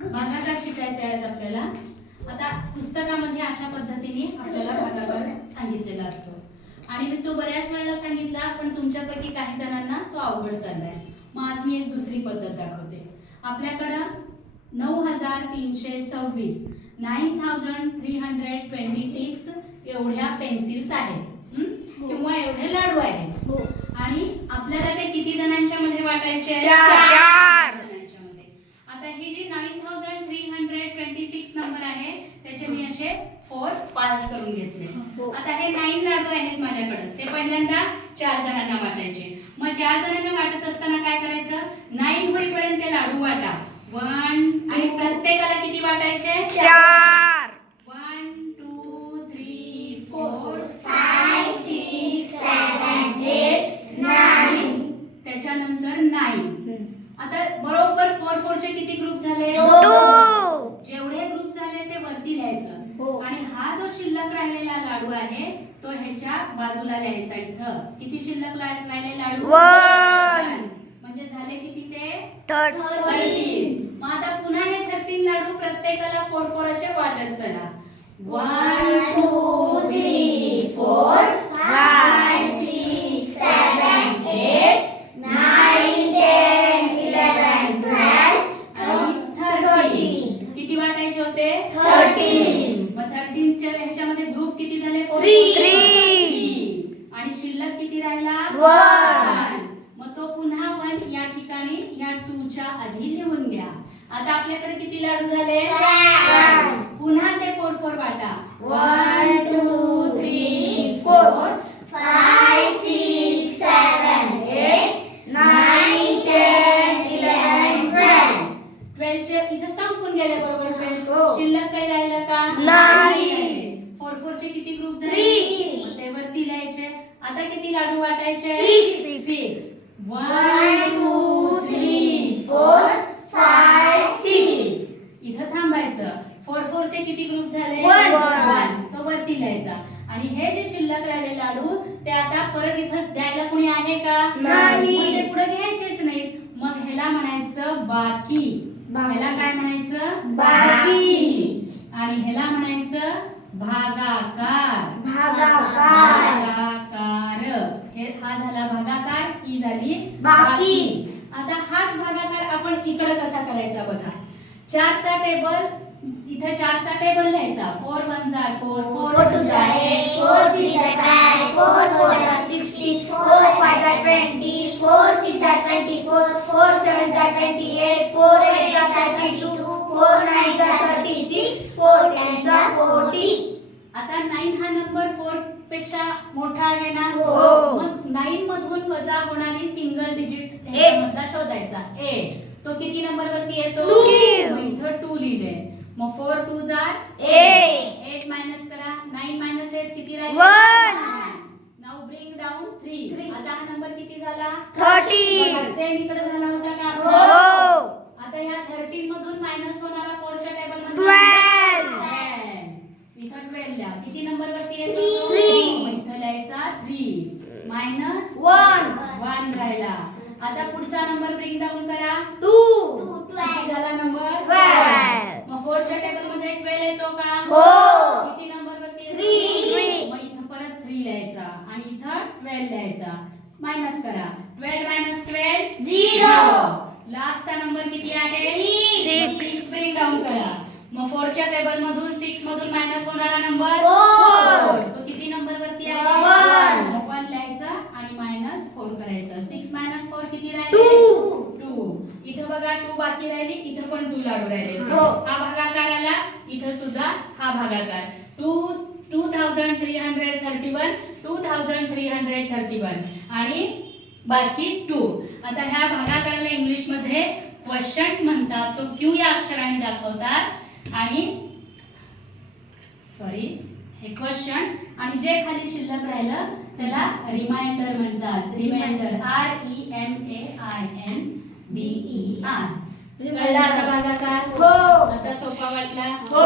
भागाकार शिकायचा आहे आज आपल्याला। आता पुस्तकामध्ये अशा पद्धतीने आपल्याला भागाकार सांगितलेला असतो आणि मी तो बऱ्याच वेळा सांगितला, पण तुमच्यापैकी काही जणांना तो अवघड चाललाय। मग आज मी एक दुसरी पद्धत दाखवते। आपल्याकडे 9326 9326 एवढ्या पेन्सिल्स आहेत किंवा एवढे लाडू आहेत आणि आपल्याला ते किती जणांच्या मध्ये वाटायचे आहेत? 4 जणांच्यामध्ये। आता ही जी 9326 नंबर आहे त्याचे मी असे 4 पार्ट करून घेतले। आता हे 9 लाडू आहेत माझ्याकडे, ते पहिल्यांदा 4 जणांना वाटायचे। मग 4 जणांना वाटत असताना काय करायचं? 9 होईपर्यंत ते लाडू वाटा 1 आणि प्रत्येकाला किती वाटायचे? 4 1 2 3 4 5 6 7 8 9 त्याच्यानंतर 9। आता बरोबर 4 4 चे किती ग्रुप झाले? 2 जेवढे ग्रुप झाले ते वरती लिहायचं आणि हा जो शिल्लक राहिलेला लाडू आहे तो ह्याच्या बाजूला लिहायचा। इथं किती शिल्लक राहिले लाडू? 1 म्हणजे झाले किती ते? 13 मग आता पुन्हा हे 13 लाडू प्रत्येकाला 4 4 असे वाटत चला। 1 2 3 4 5 6 7 8 9 10 11 12 आणि 13 किती वाटायचे होते? 13 मग 13 च्या ह्याच्यामध्ये ग्रुप किती झाले? 4 3 आणि शिल्लक किती राहिला? 1 मग तो पुन्हा 1 या ठिकाणी या 2 च्या आधी लिहून घ्या। आता आपल्याकडे किती लाडू झाले? 4 पुन्हा ते 4 4 वाटा 1 2 3 4 5 6 7 8 9 10 11 12 चे इथे संपून गेले बरोबर 12। हो। शिल्लक काही राहिलं का? नाही। 4 4 चे किती ग्रुप झाले? 3 मग ते वरती लिहायचे। आता किती लाडू वाटायचे? 6 1 2 3 4 5 6 इथं थांबायचं। 4 4 चे किती ग्रुप झाले? 1 तो वरती लिहायचा आणि हे जे शिल्लक राहिले लाडू ते आता परत इथं द्यायला कुणी आहे का? नाही। मग ते पुढे घ्यायचेच नाहीत। मग ह्याला म्हणायचं बाकी। ह्याला काय म्हणायचं? बाकी। आणि ह्याला म्हणायचं भागाकार। भागाकार। हे हा झाला भागाकार, ही झाली बाकी। आता हाच भागाकार आपण इकडे कसा करायचा बघा। 4 चा टेबल इथे 4 चा टेबल लिहायचा। 4 1 जा 4 4 2 जा 8 4 3 5 4 4 16 4 5 20 4 6 24 4 7 28 4 8 32 4 9 36 4 10 40 आता 9 हा नंबर 4 पेक्षा मोठा आहे ना? हो। मग 9 मधून वजा होणारी सिंगल डिजिट मधला शोधायचा 8। तो किती नंबर वरती येतो? 2। मग इथं 2 लिहिले। मग 4 2 जा 8 8 मायनस करा। 9 मायनस 8 किती राहील? 1 नाउ ब्रिंग डाउन 3। आता हा नंबर किती झाला? 30 सेम इकडे झाला होता का? हो। आता या 13 मधून मायनस होणारा 4 च्या टेबल मध्ये 12 इथं 12 लिहा। किती नंबर वरती येतो? 3। मग इथं लिहायचा 3 मायनस 1 1 राहिला। आता पुढचा नंबर ब्रिंग डाउन करा। 2 किती झाला नंबर? 12 मग 4 च्या टेबल मध्ये 12 येतो का? हो। किती नंबर वरती येतो? 3। मग इथं परत 3 लिहायचा आणि इथं 12 लिहायचा। मायनस करा। 12 मायनस 12 0 लास्टचा नंबर किती आहे? 6 6 ब्रिंग डाउन करा। मग 4 च्या टेबल मधून 6 मधून मायनस होणारा नंबर 4 तो किती नंबर वरती आहे? 1 मग 1 लिहायचा आणि मायनस 4 करायचं। 6 मायनस 4 किती राहिले? 2। इथं बघा 2 बाकी राहिली, इथं पण 2 लाडू राहिले। हो। हा भागाकार आला, इथं सुद्धा हा भागाकार 2331 2331 आणि बाकी 2। आता ह्या भागाकाराला इंग्लिश मध्ये क्वेश्चन म्हणतात। तो क्यू या अक्षराने दाखवतात आणि सॉरी हे क्वेश्चन आणि जे खाली शिल्लक राहिलं त्याला रिमाइंडर म्हणतात। Reminder REMAINDER। कळला आता भागाकार? हो। आता सोपा वाटला? हो।